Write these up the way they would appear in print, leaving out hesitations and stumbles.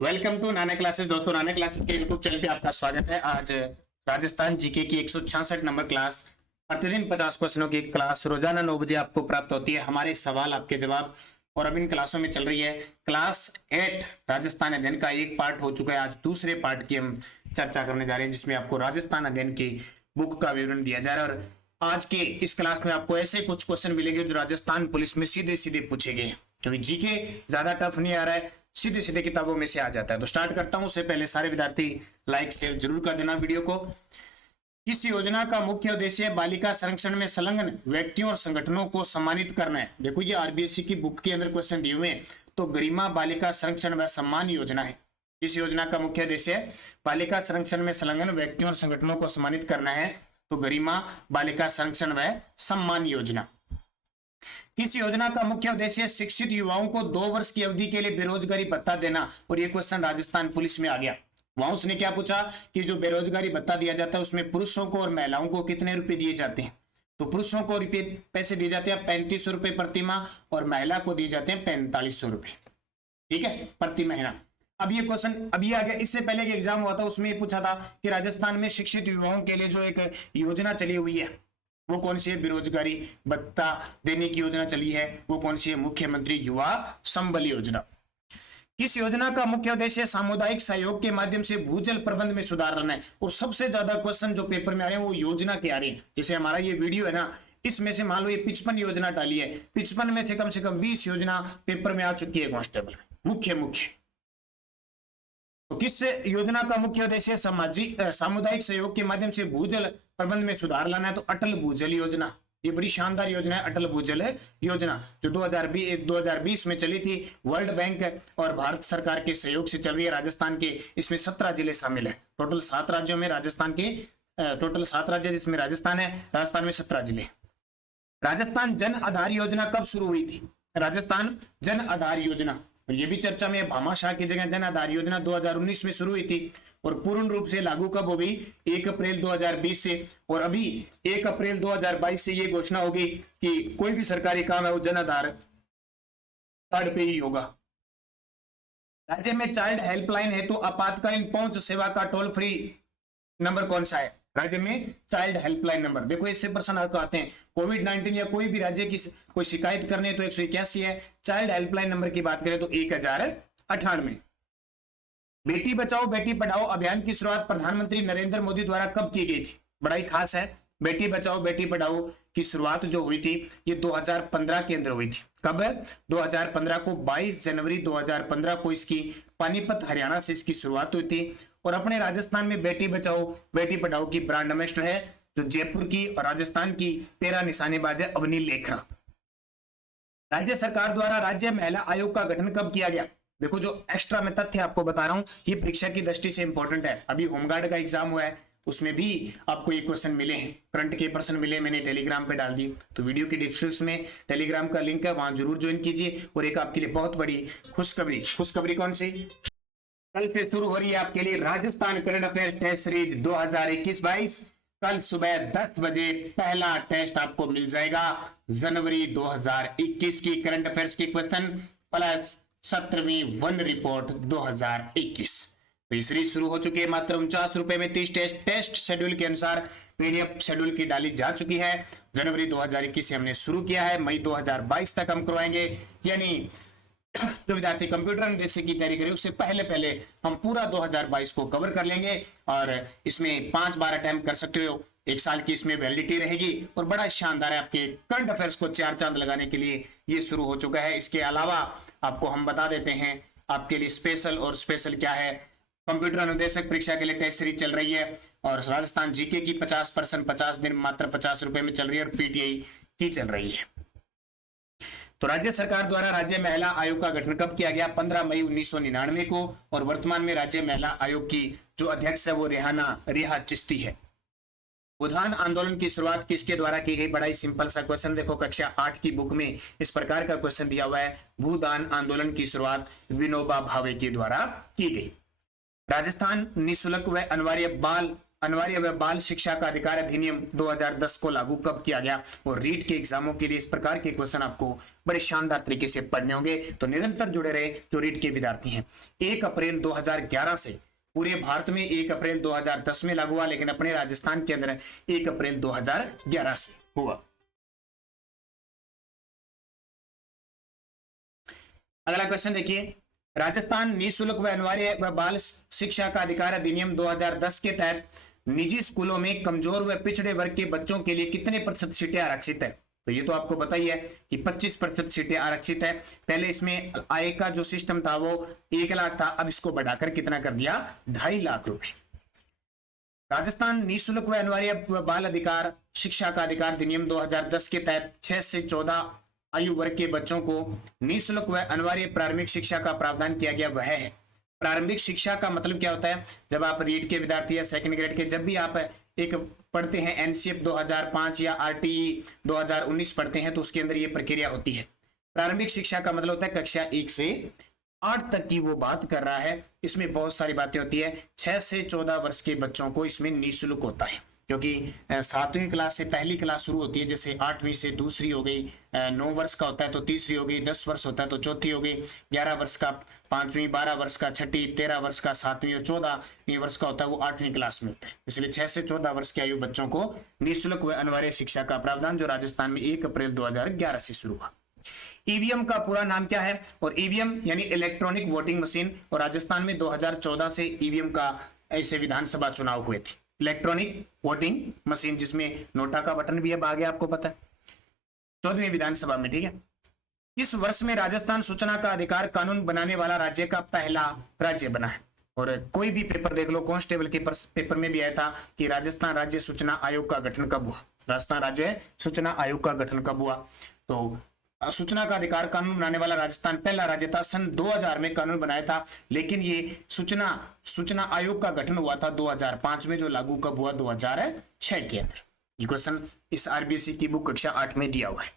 Welcome to Nana classes. दोस्तों, नाना classes के YouTube channel पे आपका स्वागत है। आज राजस्थान जीके की 166 नंबर क्लास, प्रतिदिन 50 क्वेश्चनों की क्लास रोजाना 9 बजे आपको प्राप्त होती है। हमारे सवाल आपके जवाब और अब इन क्लासों में चल रही है क्लास 8 राजस्थान अध्ययन का एक पार्ट हो चुका है। आज दूसरे पार्ट की हम चर्चा करने जा रहे हैं, जिसमें आपको राजस्थान अध्ययन की बुक का विवरण दिया जा रहा है। और आज के इस क्लास में आपको ऐसे कुछ क्वेश्चन मिलेंगे जो राजस्थान पुलिस में सीधे सीधे पूछे गए, क्योंकि जीके ज्यादा टफ नहीं आ रहा है, सीधे सीधे किताबों में से आ जाता है। तो स्टार्ट करता हूं। उससे पहले सारे विद्यार्थी लाइक शेयर जरूर कर देना वीडियो को। किस योजना का मुख्य उद्देश्य बालिका संरक्षण में संलग्न व्यक्तियों और संगठनों को सम्मानित करना है? देखो, ये आरबीएससी की बुक के अंदर क्वेश्चन दिए हुए हैं। तो गरिमा बालिका संरक्षण व सम्मान योजना है। इस योजना का मुख्य उद्देश्य बालिका संरक्षण में संलग्न व्यक्तियों और संगठनों को सम्मानित करना है। तो गरिमा बालिका संरक्षण व सम्मान योजना। किस योजना का मुख्य उद्देश्य शिक्षित युवाओं को 2 वर्ष की अवधि के लिए बेरोजगारी भत्ता देना? और ये क्वेश्चन राजस्थान पुलिस में आ गया। वहां उसने क्या पूछा कि जो बेरोजगारी भत्ता दिया जाता है उसमें पुरुषों को और महिलाओं को कितने रुपए दिए जाते हैं? तो पुरुषों को पैसे दिए जाते हैं 3500 रुपए प्रति माह और महिला को दिए जाते हैं 4500 रुपए, ठीक है, प्रति महीना। अब ये क्वेश्चन अभी आ गया। इससे पहले एक एग्जाम हुआ था, उसमें ये पूछा था कि राजस्थान में शिक्षित युवाओं के लिए जो एक योजना चली हुई है वो कौन सी है? बेरोजगारी भत्ता देने की योजना चली है, वो कौन सी है? मुख्यमंत्री युवा संबल योजना। किस योजना का मुख्य उद्देश्य सामुदायिक सहयोग के माध्यम से भूजल प्रबंध में सुधार लाना है? और सबसे ज्यादा क्वेश्चन जो पेपर में आ रहे हैं वो योजना के आ रहे हैं। जैसे हमारा ये वीडियो है ना, इसमें से मान लो ये 55 योजना डाली है, 55 में से कम 20 योजना पेपर में आ चुकी है कांस्टेबल में, मुख्य। तो किस योजना का मुख्य उद्देश्य सामुदायिक सहयोग के माध्यम से भूजल प्रबंध में सुधार लाना है? तो अटल भूजल योजना। ये बड़ी शानदार योजना है, अटल भूजल योजना, जो 2020 में चली थी। वर्ल्ड बैंक और भारत सरकार के सहयोग से चल रही है। राजस्थान के इसमें 17 जिले शामिल है। टोटल 7 राज्यों में राजस्थान के टोटल 7 राज्य जिसमें राजस्थान है। राजस्थान में 17 जिले। राजस्थान जन आधार योजना कब शुरू हुई थी? राजस्थान जन आधार योजना, और ये भी चर्चा में, भामाशाह की जगह जन आधार योजना 2019 में शुरू हुई थी और पूर्ण रूप से लागू कब हो गई? 1 अप्रैल 2020 से। और अभी 1 अप्रैल 2022 से ये घोषणा होगी कि कोई भी सरकारी काम है वो जन आधार कार्ड पे ही होगा। राज्य में चाइल्ड हेल्पलाइन है तो आपातकालीन पहुंच सेवा का टोल फ्री नंबर कौन सा है? राज्य में चाइल्ड हेल्पलाइन नंबर। देखो, इससे प्रश्न आपको आते हैं। कोविड-19 या कोई भी राज्य की कोई शिकायत करने तो 181 है। चाइल्ड हेल्पलाइन नंबर की बात करें तो 1098। बेटी बचाओ बेटी पढ़ाओ अभियान की शुरुआत प्रधानमंत्री नरेंद्र मोदी द्वारा कब की गई थी? बड़ा ही खास है। बेटी बचाओ बेटी पढ़ाओ की शुरुआत जो हुई थी ये 2015 के अंदर हुई थी। कब? 2015 को, 22 जनवरी 2015 को इसकी पानीपत हरियाणा से इसकी शुरुआत हुई थी। और अपने राजस्थान में बेटी बचाओ बेटी पढ़ाओ की ब्रांड एम्बेसडर है जो जयपुर की और राजस्थान की पैरा निशानेबाज है अवनी लेखरा। राज्य सरकार द्वारा राज्य महिला आयोग का गठन कब किया गया? देखो, जो एक्स्ट्रा मैं तथ्य आपको बता रहा हूं ये परीक्षा की दृष्टि से इंपॉर्टेंट है। अभी होमगार्ड का एग्जाम हुआ है, उसमें भी आपको ये क्वेश्चन मिले हैं, करंट के प्रश्न मिले, मैंने टेलीग्राम पे डाल दी। तो वीडियो की डिस्क्रिप्शन में टेलीग्राम का लिंक है, वहां जरूर ज्वाइन कीजिए। और एक आपके लिए बहुत बड़ी खुशखबरी कौन सी? कल से शुरू हो रही है आपके लिए Rajasthan current affair test series 2021-22। कल सुबह 10 बजे पहला टेस्ट आपको मिल जाएगा जनवरी 2021 की करंट अफेयर्स की क्वेश्चन प्लस 17वीं वन रिपोर्ट 2021। तो सीरीज शुरू हो चुकी है। मात्र 49 रुपए में 30 टेस्ट शेड्यूल के अनुसार पीडीएफ शेड्यूल की डाली जा चुकी है। जनवरी 2021 से हमने शुरू किया है, मई 2022 तक हम करवाएंगे। यानी जो विद्यार्थी कंप्यूटर अनुदेशक की तैयारी करें उससे पहले हम पूरा 2022 को कवर कर लेंगे। और इसमें 5 बार अटेम्प्ट कर सकते हो, 1 साल की इसमें वैलिडिटी रहेगी। और बड़ा शानदार है, आपके करंट अफेयर्स को 4 चांद लगाने के लिए ये शुरू हो चुका है। इसके अलावा आपको हम बता देते हैं आपके लिए स्पेशल क्या है। कंप्यूटर अनुदेशक परीक्षा के लिए टेस्ट सीरीज चल रही है और राजस्थान जीके की 50% 50 दिन मात्र 50 रुपए में चल रही है और पीटीआई की चल रही है। तो राज्य सरकार द्वारा राज्य महिला आयोग का गठन कब किया गया? 15 मई 1999 को। और वर्तमान में राज्य महिला आयोग की जो अध्यक्ष है वो रेहा चिश्ती है। भूदान आंदोलन की शुरुआत किसके द्वारा की गई? बड़ा ही सिंपल सा क्वेश्चन। देखो, कक्षा 8 की बुक में इस प्रकार का क्वेश्चन दिया हुआ है। भूदान आंदोलन की शुरुआत विनोबा भावे के द्वारा की गई। राजस्थान निःशुल्क व अनिवार्य बाल अनिवार्य व बाल शिक्षा का अधिकार अधिनियम 2010 को लागू कब किया गया? और रीट के एग्जामों के लिए इस प्रकार के क्वेश्चन आपको बड़े शानदार तरीके से पढ़ने होंगे, तो निरंतर जुड़े रहे जो रीट के विद्यार्थी हैं। 1 अप्रैल 2011 से पूरे भारत में 1 अप्रैल 2010 में लागू हुआ, लेकिन अपने राजस्थान के अंदर 1 अप्रैल 2011 से हुआ। अगला क्वेश्चन देखिए, राजस्थान निःशुल्क व अनिवार्य व बाल शिक्षा का अधिकार अधिनियम 2010 के तहत निजी स्कूलों में कमजोर व पिछड़े वर्ग के बच्चों के लिए कितने प्रतिशत सीटें आरक्षित है? तो ये तो आपको पता ही है कि 25% सीटें आरक्षित है। पहले इसमें आय का जो सिस्टम था वो 1 लाख था, अब इसको बढ़ाकर कितना कर दिया? 2.5 लाख रुपए। राजस्थान निःशुल्क व अनिवार्य व बाल अधिकार शिक्षा का अधिकार अधिनियम 2010 के तहत 6 से 14 आयु वर्ग के बच्चों को निःशुल्क व अनिवार्य प्रारंभिक शिक्षा का प्रावधान किया गया। वह है प्रारंभिक शिक्षा का मतलब क्या होता है? जब आप रीट के विद्यार्थी या सेकंड ग्रेड के जब भी आप एक पढ़ते हैं एनसीएफ 2005 या आरटीई 2019 पढ़ते हैं तो उसके अंदर ये प्रक्रिया होती है। प्रारंभिक शिक्षा का मतलब होता है कक्षा 1 से 8 तक की वो बात कर रहा है। इसमें बहुत सारी बातें होती है। 6 से 14 वर्ष के बच्चों को इसमें निःशुल्क होता है, क्योंकि 7वीं क्लास से पहली क्लास शुरू होती है, जैसे 8वीं से दूसरी हो गई, 9 वर्ष का होता है तो तीसरी हो गई, 10 वर्ष होता है तो चौथी हो गई, 11 वर्ष का 5वीं, 12 वर्ष का 6ठी, 13 वर्ष का 7वीं और 14वीं वर्ष का होता है वो 8वीं क्लास में होता है। इसलिए 6 से 14 वर्ष की आयु बच्चों को निःशुल्क व अनिवार्य शिक्षा का प्रावधान जो राजस्थान में 1 अप्रैल 2011 से शुरू हुआ। ईवीएम का पूरा नाम क्या है? और ईवीएम यानी इलेक्ट्रॉनिक वोटिंग मशीन, और राजस्थान में 2014 से ईवीएम का ऐसे विधानसभा चुनाव हुए थे। इलेक्ट्रॉनिक वोटिंग मशीन जिसमें नोटा का बटन भी अब आ गया, आपको पता है, 14वीं विधानसभा में, ठीक है। इस वर्ष में राजस्थान सूचना का अधिकार कानून बनाने वाला राज्य का पहला राज्य बना है। और कोई भी पेपर देख लो, कांस्टेबल के पेपर में भी आया था कि राजस्थान राज्य सूचना आयोग का गठन कब हुआ। राजस्थान राज्य सूचना आयोग का गठन कब हुआ? तो सूचना का अधिकार कानून बनाने वाला राजस्थान पहला राज्य था। सन 2000 में कानून बनाया था, लेकिन ये सूचना आयोग का गठन हुआ था 2005 में, जो लागू कब हुआ? 2006 के अंदर। ये क्वेश्चन इस आरबीएसई की बुक कक्षा 8 में दिया हुआ है।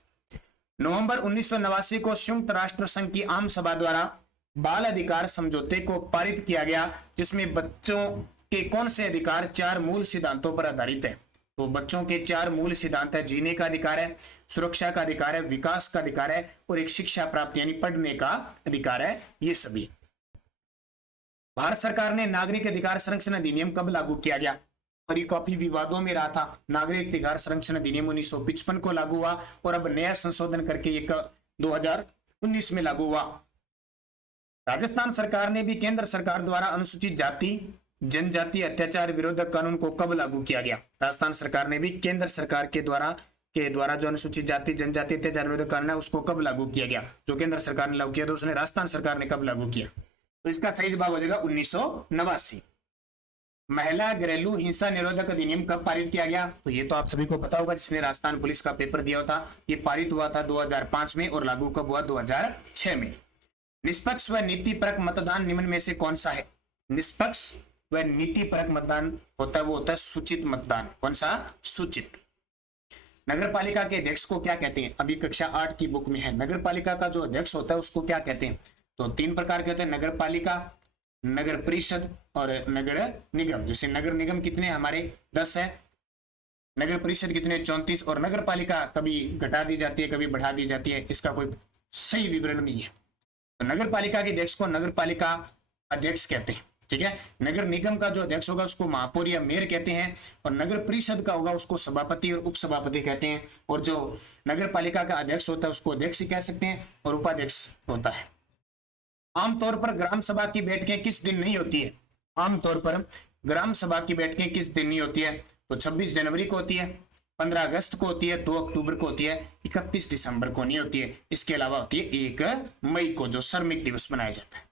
नवंबर 1989 को संयुक्त राष्ट्र संघ की आम सभा द्वारा बाल अधिकार समझौते को पारित किया गया, जिसमें बच्चों के कौन से अधिकार 4 मूल सिद्धांतों पर आधारित है? तो बच्चों के 4 मूल सिद्धांत है। जीने का अधिकार है, सुरक्षा का अधिकार है, विकास का अधिकार है और एक शिक्षा प्राप्त यानी पढ़ने का अधिकार है। ये सभी। भारत सरकार ने नागरिक अधिकार संरक्षण अधिनियम कब लागू किया गया? और ये काफी विवादों में रहा था। नागरिक अधिकार संरक्षण अधिनियम 1955 को लागू हुआ और अब नया संशोधन करके ये 2019 में लागू हुआ। राजस्थान सरकार ने भी केंद्र सरकार द्वारा अनुसूचित जाति जनजाति अत्याचार विरोधक कानून को कब लागू किया गया? राजस्थान सरकार ने भी केंद्र सरकार के द्वारा जो अनुसूचित जाति जनजाति अत्याचार विरोधक कानून है उसको कब लागू किया गया? जो केंद्र सरकार ने लागू किया तो उसने राजस्थान सरकार ने कब लागू किया? तो इसका सही जवाब हो जाएगा 1989। महिला घरेलू हिंसा निरोधक अधिनियम कब पारित किया गया? तो ये तो आप सभी को पता होगा, जिसने राजस्थान पुलिस का पेपर दिया था। ये पारित हुआ था 2005 में और लागू कब हुआ? 2006 में। निष्पक्ष व नीतिपरक मतदान निम्न में से कौन सा है? निष्पक्ष व नीतिपरक मतदान होता है वो होता है सूचित मतदान। कौन सा? सूचित। नगर पालिका के अध्यक्ष को क्या कहते हैं? अभी कक्षा 8 की बुक में है। नगर पालिका का जो अध्यक्ष होता है उसको क्या कहते हैं? तो 3 प्रकार के होते हैं, नगर पालिका, नगर परिषद और नगर निगम। जैसे नगर निगम कितने हमारे 10 है, नगर परिषद कितने 34 और नगर पालिका कभी घटा दी जाती है कभी बढ़ा दी जाती है, इसका कोई सही विवरण नहीं है। तो नगर पालिका के अध्यक्ष को नगर पालिका अध्यक्ष कहते हैं, ठीक है। नगर निगम का जो अध्यक्ष होगा उसको महापौर या मेयर कहते हैं और नगर परिषद का होगा उसको सभापति और उपसभापति कहते हैं। और जो नगर पालिका का अध्यक्ष होता है उसको अध्यक्ष ही कह सकते हैं और उपाध्यक्ष होता है। आमतौर पर ग्राम सभा की बैठकें किस दिन नहीं होती है? आमतौर पर ग्राम सभा की बैठकें किस दिन नहीं होती है? तो 26 जनवरी को होती है, 15 अगस्त को होती है, 2 अक्टूबर को होती है, 31 दिसंबर को नहीं होती है। इसके अलावा होती है 1 मई को, जो श्रमिक दिवस मनाया जाता है।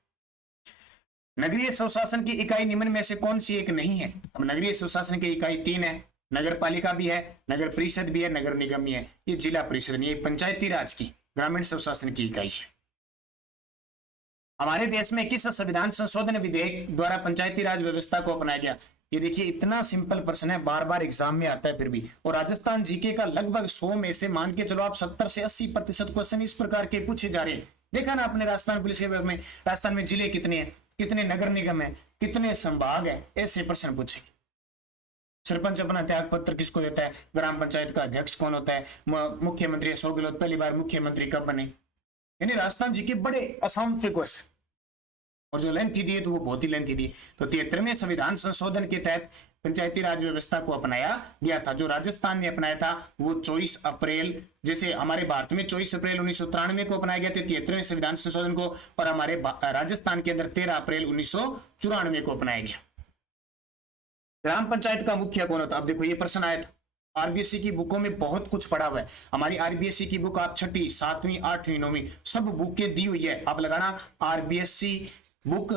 नगरीय स्वशासन की इकाई निम्न में से कौन सी एक नहीं है? अब नगरीय स्वशासन की इकाई 3 है, नगर पालिका भी है, नगर परिषद भी है, नगर निगम भी है। ये जिला परिषद नहीं, ये पंचायती राज की ग्रामीण स्वशासन की इकाई है। हमारे देश में किस संविधान संशोधन विधेयक द्वारा पंचायती राज व्यवस्था को अपनाया गया? ये देखिए इतना सिंपल प्रश्न है, बार बार एग्जाम में आता है फिर भी। और राजस्थान जीके का लगभग 100 में से मान के चलो आप 70 से 80% क्वेश्चन इस प्रकार के पूछे जा रहे हैं। देखा ना आपने राजस्थान पुलिस के में, राजस्थान में जिले कितने हैं, कितने नगर निगम है, कितने संभाग है, ऐसे प्रश्न पूछेंगे। सरपंच अपना त्याग पत्र किसको देता है? ग्राम पंचायत का अध्यक्ष कौन होता है? मुख्यमंत्री। अशोक गहलोत पहली बार मुख्यमंत्री कब बने? यानी राजस्थान जी के बड़े आसान थे क्वेश्चन, और जो लेंथी दिए तो वो बहुत ही लेंथी दिए। तो 73वें संविधान संशोधन के तहत पंचायती राज व्यवस्था को अपनाया गया था। जो राजस्थान में अपनाया था वो 24 अप्रैल, जैसे हमारे भारत में 24 अप्रैल 1993 को अपनाया गया था 73वें संविधान संशोधन को, और हमारे राजस्थान के अंदर 13 अप्रैल 1994 को अपनाया गया। ग्राम पंचायत का मुखिया कौन होता? अब देखो ये प्रश्न आया था, आरबीएससी की बुकों में बहुत कुछ पढ़ा हुआ है। हमारी आरबीएससी की बुक आप 6ठी 7वीं 8वीं 9वीं सब बुकें दी हुई है। आप लगाना आरबीएससी बुक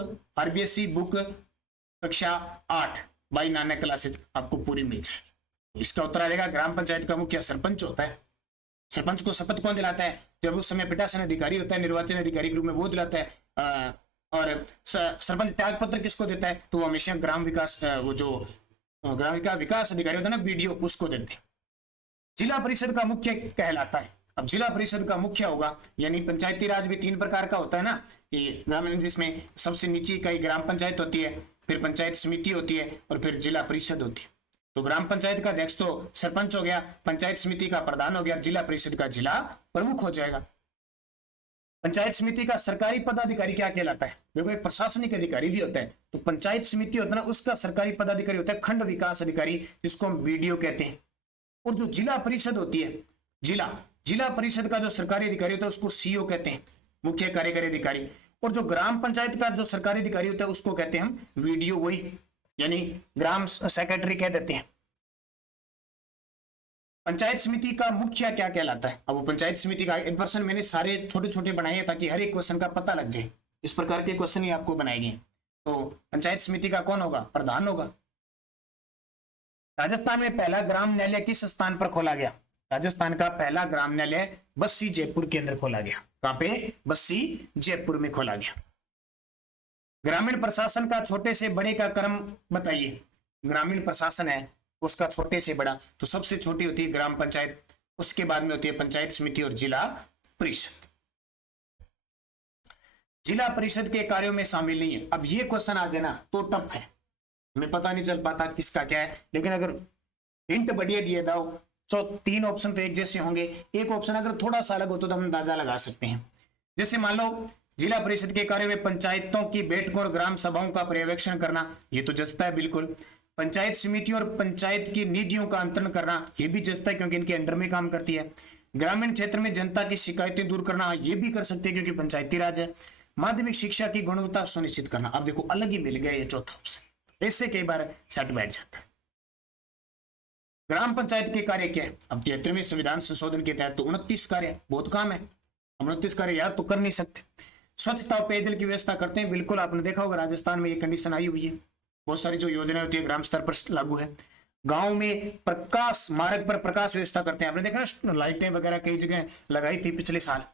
कक्षा 8 बाई नानक क्लासेज, आपको पूरी मिल जाएगी। इसका उत्तर आएगा ग्राम पंचायत का मुखिया सरपंच होता है। सरपंच को शपथ कौन दिलाता है? जब उस समय पीठासीन अधिकारी होता है, निर्वाचन अधिकारी के रूप में वो दिलाता है। और सरपंच त्याग पत्र किसको देता है? तो वो हमेशा ग्राम विकास अधिकारी होता है ना, बीडीओ, उसको देते हैं। जिला परिषद का मुखिया कहलाता है। अब जिला परिषद का मुखिया होगा, यानी पंचायती राज भी 3 प्रकार का होता है ना, कि ग्रामीण जिसमें सबसे नीचे इकाई ग्राम पंचायत होती है, फिर पंचायत समिति होती है, और फिर जिला परिषद होती है। तो ग्राम पंचायत का अध्यक्ष तो सरपंच हो गया, पंचायत समिति का प्रधान हो गया, जिला परिषद का जिला प्रमुख हो जाएगा। पंचायत समिति का सरकारी पदाधिकारी क्या कहलाता है? देखो एक प्रशासनिक अधिकारी भी होता है, तो पंचायत समिति होता है ना, उसका सरकारी पदाधिकारी होता है खंड विकास अधिकारी, जिसको हम बीडीओ कहते हैं। और जो जिला परिषद होती है, जिला परिषद का जो सरकारी अधिकारी होता है उसको सीओ कहते हैं, मुख्य कार्यकारी अधिकारी। और जो ग्राम पंचायत का जो सरकारी अधिकारी होता है उसको कहते हैं हम वीडीओ, वही यानी ग्राम सेक्रेटरी कह देते हैं। पंचायत समिति का मुखिया क्या कहलाता है? अब वो पंचायत समिति का एक पर्सन मैंने सारे छोटे छोटे बनाए हैं ताकि हर एक क्वेश्चन का पता लग जाए। इस प्रकार के क्वेश्चन ही आपको बनाएंगे। तो पंचायत समिति का कौन होगा? प्रधान होगा। राजस्थान में पहला ग्राम न्यायालय किस स्थान पर खोला गया? राजस्थान का पहला ग्राम न्यायालय बस्सी जयपुर के अंदर खोला गया। कहां पे? बस्सी जयपुर में खोला गया। ग्रामीण प्रशासन का छोटे से बड़े का क्रम बताइए। ग्रामीण प्रशासन है उसका छोटे से बड़ा, तो सबसे छोटी होती है ग्राम पंचायत, उसके बाद में होती है पंचायत समिति और जिला परिषद। जिला परिषद के कार्यों में शामिल नहीं है। अब ये क्वेश्चन आ जाए ना तो टफ है, हमें पता नहीं चल पाता किसका क्या है, लेकिन अगर हिंट बढ़िया दिए दो तो 3 ऑप्शन तो एक जैसे होंगे, एक ऑप्शन अगर थोड़ा सा अलग हो तो हम अंदाजा लगा सकते हैं। जैसे मान लो जिला परिषद के कार्य में पंचायतों की बैठकों और ग्राम सभाओं का पर्यवेक्षण करना, ये तो जचता है बिल्कुल। पंचायत समिति और पंचायत की निधियों का अंतरण करना, ये भी जचता है क्योंकि इनके अंडर में काम करती है। ग्रामीण क्षेत्र में जनता की शिकायतें दूर करना, ये भी कर सकते हैं क्योंकि पंचायती राज है। माध्यमिक शिक्षा की गुणवत्ता सुनिश्चित करना, अब देखो अलग ही मिल गया ये चौथा ऑप्शन, इससे कई बार सेट बैठ जाता है। ग्राम पंचायत के कार्य क्या है? अब 73वें संविधान संशोधन के तहत तो 29 कार्य, बहुत काम है, हम 29 कार्य याद तो कर नहीं सकते। स्वच्छता और पेयजल की व्यवस्था करते हैं, बिल्कुल आपने देखा होगा राजस्थान में ये कंडीशन आई हुई है, बहुत सारी जो योजनाएं होती है ग्राम स्तर पर लागू है। गांव में प्रकाश मार्ग पर प्रकाश व्यवस्था करते हैं, आपने देखा ना लाइटें वगैरह कई जगह लगाई थी पिछले साल,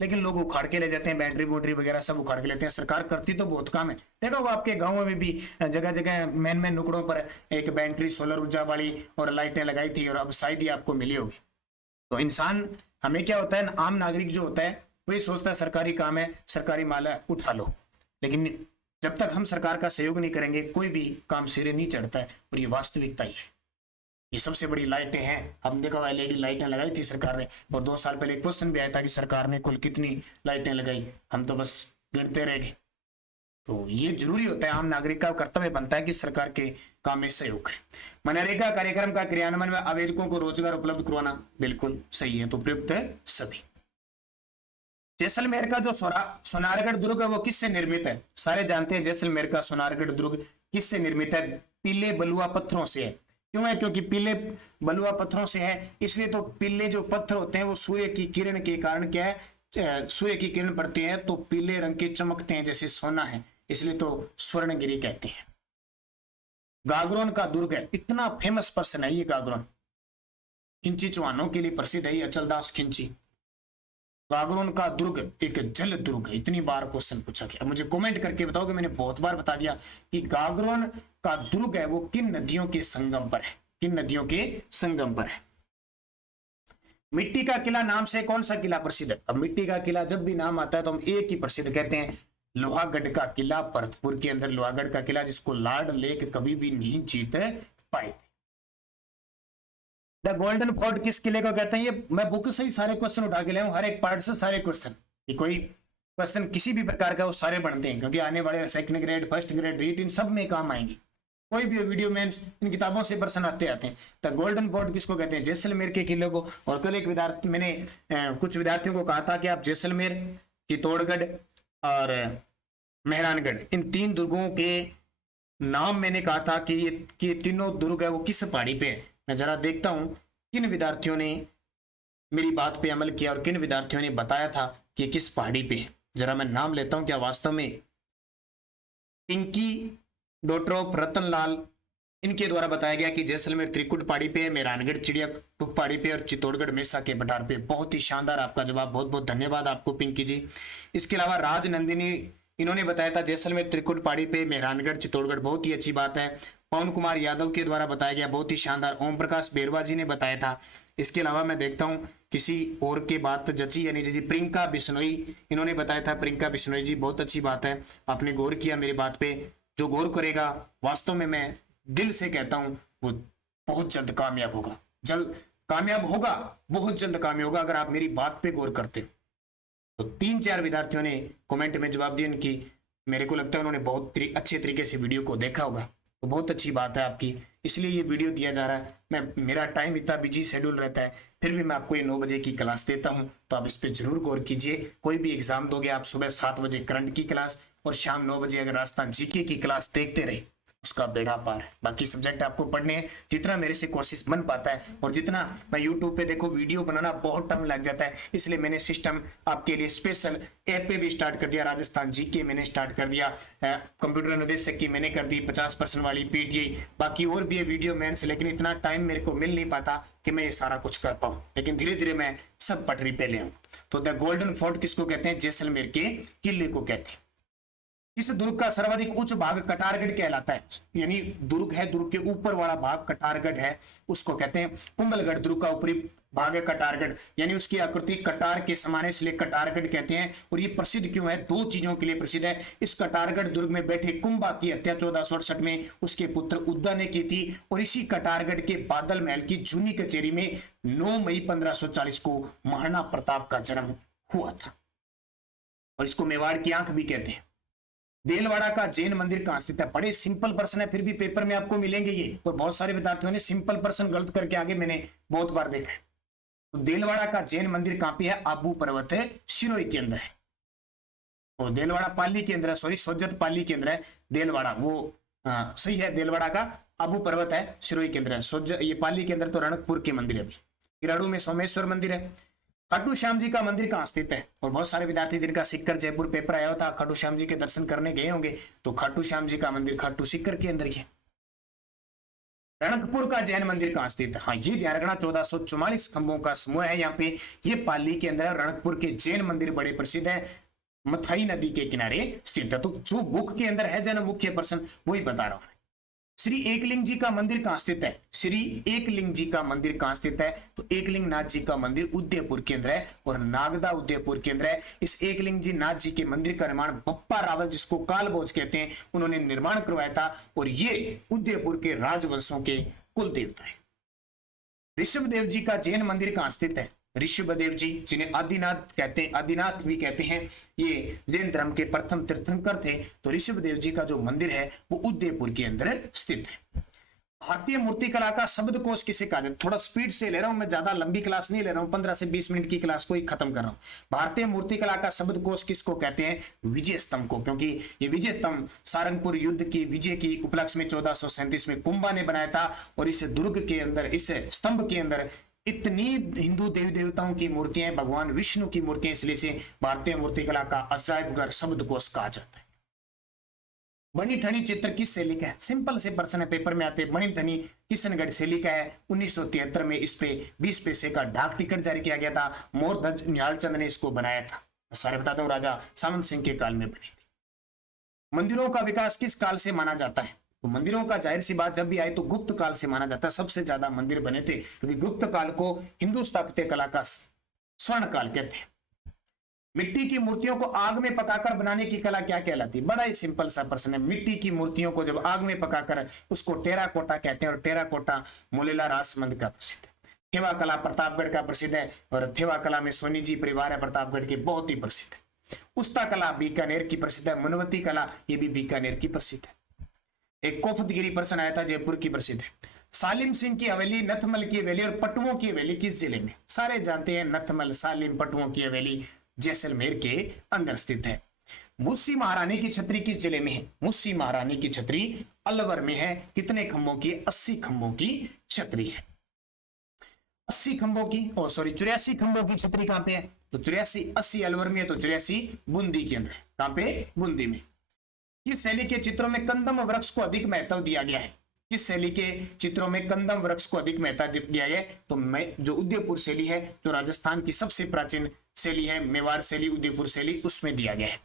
लेकिन लोग उखाड़ के ले जाते हैं, बैटरी बोटरी वगैरह सब उखाड़ के लेते हैं। सरकार करती तो बहुत काम है, देखा वो आपके गाँव में भी जगह जगह मेन नुकड़ों पर एक बैटरी सोलर ऊर्जा वाली और लाइटें लगाई थी, और अब शायद ही आपको मिली होगी। तो इंसान हमें क्या होता है, आम नागरिक जो होता है वही सोचता है सरकारी काम है, सरकारी माल है, उठा लो, लेकिन जब तक हम सरकार का सहयोग नहीं करेंगे कोई भी काम सिरे नहीं चढ़ता है, और ये वास्तविकता ही है। ये सबसे बड़ी लाइटें हैं, हमने देखा एलईडी लाइटें लगाई थी सरकार ने, और 2 साल पहले एक क्वेश्चन भी आया था कि सरकार ने कुल कितनी लाइटें लगाई, हम तो बस गिनते रह गए। तो ये जरूरी होता है, आम नागरिक का कर्तव्य बनता है कि सरकार के काम में सहयोग करें। मनरेगा कार्यक्रम का क्रियान्वयन में आवेदकों को रोजगार उपलब्ध करवाना, बिल्कुल सही है, तो प्रयुक्त है सभी। जैसलमेर का जो सोनारगढ़ दुर्ग है वो किससे निर्मित है? सारे जानते हैं जैसलमेर का सोनारगढ़ दुर्ग किससे निर्मित है? पीले बलुआ पत्थरों से है। क्यों है? क्योंकि पीले बलुआ पत्थरों से है, इसलिए तो पीले जो पत्थर होते हैं वो सूर्य की किरण के कारण क्या है, सूर्य की किरण पड़ती है तो पीले रंग के चमकते हैं जैसे सोना है, इसलिए तो स्वर्णगिरी कहते हैं। गागरोन का दुर्ग है, इतना फेमस पर्सन है ये गागरोन, खिंची चौहानों के लिए प्रसिद्ध है अचलदास खिंची। गागरोन का दुर्ग एक जल दुर्ग है, इतनी बार क्वेश्चन पूछा गया। अब मुझे कमेंट करके बताओ कि मैंने बहुत बार बता दिया कि गागरोन का दुर्ग है वो किन नदियों के संगम पर है, किन नदियों के संगम पर है। मिट्टी का किला नाम से कौन सा किला प्रसिद्ध है? अब मिट्टी का किला जब भी नाम आता है तो हम एक ही प्रसिद्ध कहते हैं, लोहागढ़ का किला, भरतपुर के अंदर लोहागढ़ का किला, जिसको लॉर्ड लेक कभी भी नहीं जीत पाए थे। द गोल्डन फोर्ट किस किले को कहते हैं? ये मैं बुक से ही सारे क्वेश्चन उठा के लाया हूं, हर एक पार्ट से सारे क्वेश्चन, ये कोई क्वेश्चन किसी भी प्रकार का वो सारे बनते हैं, क्योंकि आने वाले second grade, first grade, REET, इन सब में काम आएंगे। कोई भी वीडियो मेंस इन किताबों से प्रश्न आते आते हैं। द गोल्डन फोर्ट किसको कहते हैं? जैसलमेर के किले को। और कल एक विद्यार्थी, मैंने कुछ विद्यार्थियों को कहा था कि आप जैसलमेर, चित्तौड़गढ़ और मेहरानगढ़, इन 3 दुर्गों के नाम मैंने कहा था कि ये तीनों दुर्ग है वो किस पहाड़ी पे है। मैं जरा देखता हूं किन विद्यार्थियों ने मेरी बात पे अमल किया और किन विद्यार्थियों ने बताया था कि ये किस पहाड़ी पे है। जरा मैं नाम लेता हूं, क्या वास्तव में पिंकी डॉटर ऑफ रतनलाल, इनके द्वारा बताया गया कि जैसलमेर त्रिकुट पहाड़ी पे, मेहरानगढ़ चिड़िया टूक पहाड़ी पे और चित्तौड़गढ़ मेसा के पठार पे। बहुत ही शानदार आपका जवाब, बहुत बहुत धन्यवाद आपको पिंकी जी। इसके अलावा राजनंदिनी, इन्होंने बताया था जैसलमेर त्रिकुट पहाड़ी पे, मेहरानगढ़, चित्तौड़गढ़। बहुत ही अच्छी बात है। पवन कुमार यादव के द्वारा बताया गया, बहुत ही शानदार। ओम प्रकाश बेरवा जी ने बताया था। इसके अलावा मैं देखता हूँ किसी और के बात जची या नहीं जची। प्रियंका बिश्नोई, इन्होंने बताया था। प्रियंका बिश्नोई जी, बहुत अच्छी बात है, आपने गौर किया मेरी बात पे। जो गौर करेगा, वास्तव में मैं दिल से कहता हूं, वो बहुत जल्द कामयाब होगा, जल्द कामयाब होगा, बहुत जल्द कामयाब होगा, अगर आप मेरी बात पे गौर करते हो। तो 3-4 विद्यार्थियों ने कमेंट में जवाब दिया इनकी, मेरे को लगता है उन्होंने बहुत अच्छे तरीके से वीडियो को देखा होगा, तो बहुत अच्छी बात है आपकी, इसलिए ये वीडियो दिया जा रहा है। मेरा टाइम इतना बिजी शेड्यूल रहता है, फिर भी मैं आपको ये 9 बजे की क्लास देता हूं, तो आप इस पर जरूर गौर कीजिए। कोई भी एग्जाम दोगे आप, सुबह 7 बजे करंट की क्लास और शाम 9 बजे अगर राजस्थान जीके की क्लास देखते रहे, उसका बेड़ा पार है। बाकी सब्जेक्ट आपको पढ़ने हैं, जितना मेरे से कोशिश बन पाता है, और जितना मैं यूट्यूब पे देखो वीडियो बनाना बहुत टाइम लग जाता है, इसलिए मैंने सिस्टम आपके लिए स्पेशल ऐप पे भी स्टार्ट कर दिया। राजस्थान जीके मैंने स्टार्ट कर दिया, कंप्यूटर अनुदेशक की मैंने कर दी 50% वाली पीटीआई, बाकी और भी है वीडियो मेंस, लेकिन इतना टाइम मेरे को मिल नहीं पाता कि मैं ये सारा कुछ कर पाऊं, लेकिन धीरे धीरे मैं सब पटरी पे ले आऊं। तो द गोल्डन फोर्ट किसको कहते हैं? जैसलमेर के किले को कहते हैं। इस दुर्ग का सर्वाधिक उच्च भाग कटारगढ़ कहलाता है, यानी दुर्ग है, दुर्ग के ऊपर वाला भाग कटारगढ़ है, उसको कहते हैं कुंभलगढ़। दुर्ग का ऊपरी भाग है कटारगढ़, यानी उसकी आकृति कटार के समान है, इसलिए कटारगढ़ कहते हैं। और ये प्रसिद्ध क्यों है? 2 चीजों के लिए प्रसिद्ध है। इस कटारगढ़ दुर्ग में बैठे कुंभा की हत्या 1468 में उसके पुत्र उद्दा ने की थी, और इसी कटारगढ़ के बादल महल की जूनी कचेरी में 9 मई 1540 को महाराणा प्रताप का जन्म हुआ था, और इसको मेवाड़ की आंख भी कहते हैं। देलवाड़ा का जैन मंदिर कहां स्थित है? बड़े सिंपल प्रश्न है, फिर भी पेपर में आपको मिलेंगे ये, और बहुत सारे विद्यार्थियों ने सिंपल प्रश्न गलत करके आगे मैंने बहुत बार देखा है। तो देलवाड़ा का जैन मंदिर कहां पे है? आबू पर्वत है, सिरोही के अंदर है। और देलवाड़ा पाली के अंदर है, सॉरी सोजत पाली के अंदर है देलवाड़ा, वो सही है। देलवाड़ा का आबू पर्वत है, सिरोही के अंदर है। सोजत ये पाली के अंदर तो रणकपुर के मंदिर है। अभी किराड़ू में सोमेश्वर मंदिर है। खाटू श्याम जी का मंदिर कहां स्थित है? और बहुत सारे विद्यार्थी जिनका सीकर जयपुर पेपर आया था, खाटू श्याम जी के दर्शन करने गए होंगे, तो खाटू श्याम जी का मंदिर खाटू सीकर के अंदर ही है। रणकपुर का जैन मंदिर कहां स्थित है? हाँ, ये ध्यान रखना, 1444 खंभों का समूह है यहाँ पे, ये पाली के अंदर है। रणकपुर के जैन मंदिर बड़े प्रसिद्ध है, मथाई नदी के किनारे स्थित है। तो जो बुक के अंदर है जन मुख्य प्रश्न, वही बता रहा हूं। श्री एकलिंग जी का मंदिर कहां स्थित है? श्री एकलिंग जी का मंदिर कहां स्थित है? तो एकलिंग नाथ जी का मंदिर उदयपुर के अंदर है, और नागदा उदयपुर के अंदर है। इस एकलिंग जी नाथ जी के मंदिर का निर्माण बप्पा रावल, जिसको कालभोज कहते हैं, उन्होंने निर्माण करवाया था, और ये उदयपुर के राजवंशों के कुल देवता है। ऋषभदेव जी का जैन मंदिर कहां स्थित है? ऋषभदेव जी, जिन्हें आदिनाथ कहते हैं, आदिनाथ भी कहते हैं, ये जैन धर्म के प्रथम तीर्थंकर थे। तो ऋषभदेव जी का जो मंदिर है वो उदयपुर के अंदर स्थित है। भारतीय मूर्तिकला का शब्दकोश किसे कहा जाता है? थोड़ा स्पीड से ले रहा हूं मैं, ज्यादा लंबी क्लास नहीं ले रहा हूं, 15 से 20 मिनट की क्लास को ही खत्म कर रहा हूं। भारतीय मूर्तिकला का शब्दकोश किसको कहते हैं? विजय स्तंभ को, क्योंकि ये विजय स्तंभ सारंगपुर युद्ध की विजय की उपलक्ष्य में 1437 में कुंभा ने बनाया था, और इस दुर्ग के अंदर, इस स्तंभ के अंदर इतनी हिंदू देवी देवताओं की मूर्तियां, भगवान विष्णु की मूर्तियां, इसलिए से भारतीय मूर्तिकला का अजायबघर शब्दकोश कहा जाता है। बनी ठनी चित्र किस शैली का है? सिंपल से प्रश्न है, पेपर में आते हैं। बनी ठनी किशनगढ़ शैली का है। 1973 में इस पे 20 पैसे का डाक टिकट जारी किया गया था। मोरध्वज निहाल चंद ने इसको बनाया था। मैं सारे बताता हूँ, राजा सामंत सिंह के काल में बनी थी। मंदिरों का विकास किस काल से माना जाता है? तो मंदिरों का जाहिर सी बात जब भी आए तो गुप्त काल से माना जाता है। सबसे ज्यादा मंदिर बने थे, क्योंकि गुप्त काल को हिंदू स्थापत्य कला का स्वर्ण काल कहते हैं। मिट्टी की मूर्तियों को आग में पकाकर बनाने की कला क्या कहलाती है? बड़ा ही सिंपल सा प्रश्न है। मिट्टी की मूर्तियों को जब आग में पकाकर, उसको टेराकोटा कहते हैं, और टेराकोटा मोलेला राजमंद का प्रसिद्ध है। थेवा कला प्रतापगढ़ का प्रसिद्ध है और थेवा कला में सोनी जी परिवार है प्रतापगढ़ के, बहुत ही प्रसिद्ध है। उस्ता कला बीकानेर की प्रसिद्ध है। मुनवती कला ये भी बीकानेर की प्रसिद्ध है। एक कोफतगिरी प्रश्न आया था, जयपुर की प्रसिद्ध है। सालिम सिंह की हवेली, नथमल की हवेली और पटुओं की हवेली किस जिले में? सारे जानते हैं नथमल, सालिम, पटुओं की हवेली जैसलमेर के अंदर स्थित है। मुस्सी महारानी की छतरी किस जिले में है? मुस्सी महारानी की छतरी अलवर में है। कितने खंभों की? 80 खंभों की छतरी है। 80 खंभों की, 84 खंभों की छतरी कहां पे है? तो 84, 80 अलवर में है, तो 84 बूंदी के अंदर है। कहां पे? बूंदी में। किस शैली के चित्रों में कंदम वृक्ष को अधिक महत्व दिया गया है? किस शैली के चित्रों में कंदम वृक्ष को अधिक महत्व दिया गया है? तो जो उदयपुर शैली है, जो राजस्थान की सबसे प्राचीन शैली है, मेवाड़ शैली, उदयपुर शैली, उसमें दिया गया है।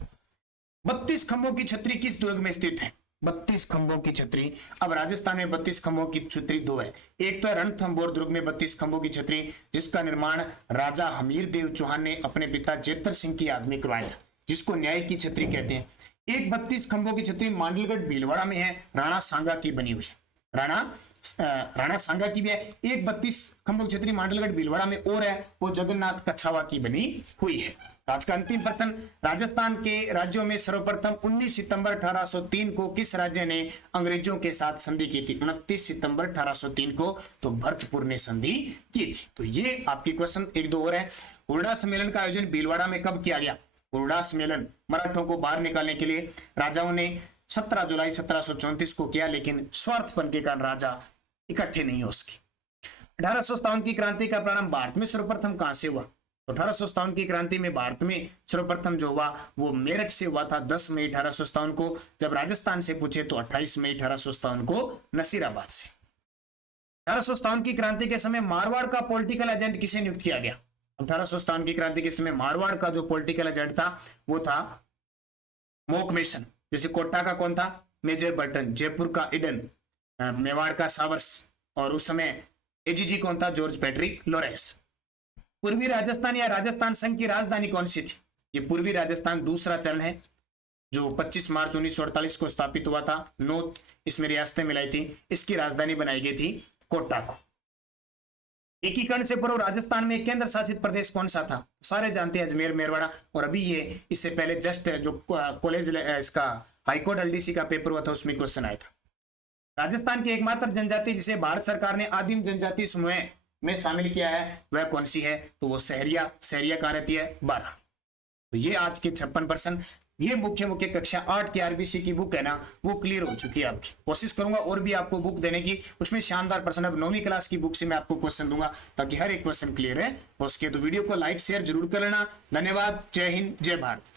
32 खंभों की छतरी किस दुर्ग में स्थित है? 32 खंभों की छतरी, अब राजस्थान में 32 खंभों की छतरी दो है। एक तो है रणथंभौर दुर्ग में 32 खंभों की छतरी, जिसका निर्माण राजा हमीर देव चौहान ने अपने पिता जेतर सिंह की याद में करवाया था, जिसको न्याय की छतरी कहते हैं। एक 32 खंभों की छतरी मांडलगढ़ भीलवाड़ा में है, राणा सांगा की बनी हुई है। राणा सांगा की भी है। एक 32 खंभों की छतरी मांडलगढ़ भीलवाड़ा में और है, वो जगन्नाथ कछावा की बनी हुई है। आज का अंतिम प्रश्न, राजस्थान के राज्यों में सर्वप्रथम 19 सितंबर 1803 को किस राज्य ने अंग्रेजों के साथ संधि की थी? 29 सितंबर 1803 को तो भरतपुर ने संधि की थी। तो ये आपकी क्वेश्चन एक दो और है। हुरडा सम्मेलन का आयोजन भीलवाड़ा में कब किया गया? हुरडा सम्मेलन मराठों को बाहर निकालने के लिए राजाओं ने 17 जुलाई 1734 को किया, लेकिन स्वार्थपन के कारण राजा इकट्ठे नहीं हो सके। 1857 की क्रांति का प्रारंभ भारत में सर्वप्रथम कहां से हुआ? तो 1857 की क्रांति में भारत में सर्वप्रथम जो हुआ वो मेरठ से हुआ था 10 मई 1857 को। जब राजस्थान से पूछे तो 28 मई 1857 को नसीराबाद से। 1857 की क्रांति के समय मारवाड़ का पॉलिटिकल एजेंट किसे नियुक्त किया गया? 1857 की क्रांति के समय मारवाड़ का जो पॉलिटिकल एजेंट था वो था मोकमेशन। जैसे कोटा का कौन था? मेजर बर्टन, जयपुर का इडन, मेवाड़ का सावर्स, और उस समय एजीजी कौन था? George Patrick Lawrence. पूर्वी राजस्थान या राजस्थान संघ की राजधानी कौन सी थी? ये पूर्वी राजस्थान दूसरा चरण है, जो 25 मार्च 1948 को स्थापित हुआ था। 9 इसमें रियासतें मिलाई थी। इसकी राजधानी बनाई गई थी कोटा को। एकीकरण से पूर्व राजस्थान में केंद्र शासित प्रदेश कौन सा था? सारे जानते हैं अजमेर, मेरवाड़ा। और अभी ये इससे पहले जस्ट जो कॉलेज इसका हाईकोर्ट एलडीसी का पेपर हुआ था उसमें क्वेश्चन आया था। राजस्थान की एकमात्र जनजाति जिसे भारत सरकार ने आदिम जनजाति समूह में शामिल किया है वह कौन सी है? तो वो सहरिया कहाँ रहती है? 12। तो ये आज के 56 प्रश्न, ये मुख्य कक्षा 8 की आरबीसी की बुक है ना, वो क्लियर हो चुकी है आपकी। कोशिश करूंगा और भी आपको बुक देने की, उसमें शानदार प्रश्न। अब 9वीं क्लास की बुक से मैं आपको क्वेश्चन दूंगा ताकि हर एक क्वेश्चन क्लियर है। उसके तो वीडियो को लाइक शेयर जरूर कर लेना। धन्यवाद। जय हिंद, जय भारत।